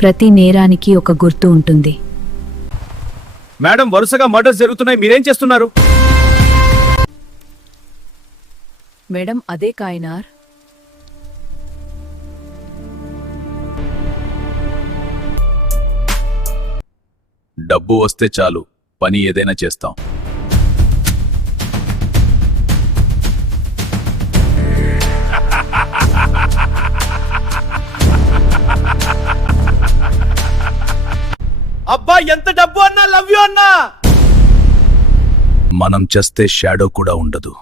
ప్రతి నేరానికి ఒక గుర్తు ఉంటుంది. మేడం, వరుసగా మర్డర్స్ జరుగుతున్నాయి, మీరేం చేస్తున్నారు? మేడం, అదే కాయనార్. డబ్బు వస్తే చాలు, పని ఏదైనా చేస్తాం. అబ్బా, ఎంత డబ్బు అన్నా లవ్ యూ అన్నా. మనం చేస్తే షాడో కూడా ఉండదు.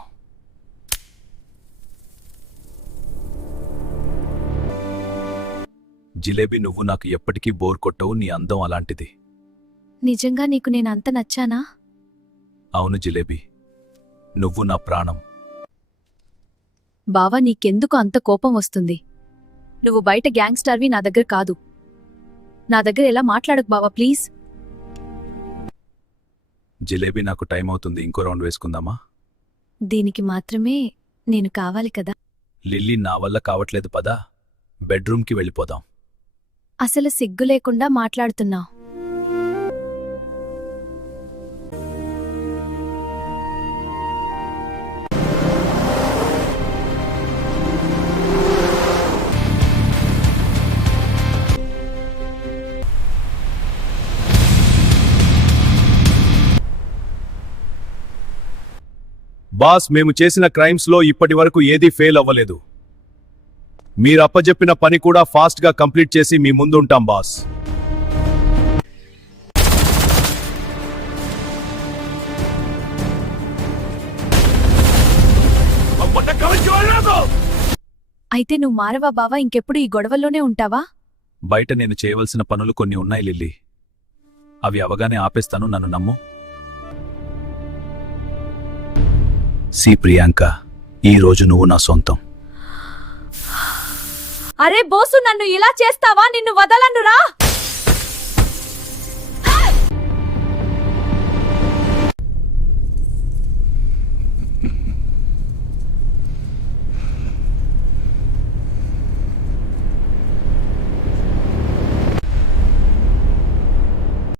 జిలేబీ, నువ్వు నాకు ఎప్పటికీ బోర్ కొట్టవు. నీ అందం అలాంటిది. నిజంగా నీకు నేనంత నచ్చానా? అవును జిలేబీ, నువ్వు నా ప్రాణం. బావా, నీకెందుకు అంత కోపం వస్తుంది? నువ్వు బయట గ్యాంగ్స్టార్వి, నా దగ్గర కాదు. నా దగ్గర ఎలా మాట్లాడకు బావా, ప్లీజ్. జిలేబీ, నాకు టైం అవుతుంది, ఇంకో రౌండ్ వేసుకుందామా? దీనికి మాత్రమే నేను కావాలి కదా. లిల్లీ, నా వల్ల కావట్లేదు, పదా బెడ్రూమ్కి వెళ్ళిపోదాం. అసలు సిగ్గు లేకుండా మాట్లాడుతున్నావు. బాస్, మేము చేసిన క్రైమ్స్ లో ఇప్పటి వరకు ఏదీ ఫెయిల్ అవ్వలేదు. మీరు అప్పజెప్పిన పని కూడా ఫాస్ట్ గా కంప్లీట్ చేసి మీ ముందుంటాం బాస్. అయితే నువ్వు మారవా బావా? ఇంకెప్పుడు ఈ గొడవల్లోనే ఉంటావా? బయట నేను చేయవలసిన పనులు కొన్ని ఉన్నాయి లిల్లీ, అవి అవగానే ఆపేస్తాను, నన్ను నమ్ము. సి ప్రియాంక, ఈ రోజు నువ్వు నా సొంతం. అరే బోసు, నన్ను ఇలా చేస్తావా? నిన్ను వదలను రా.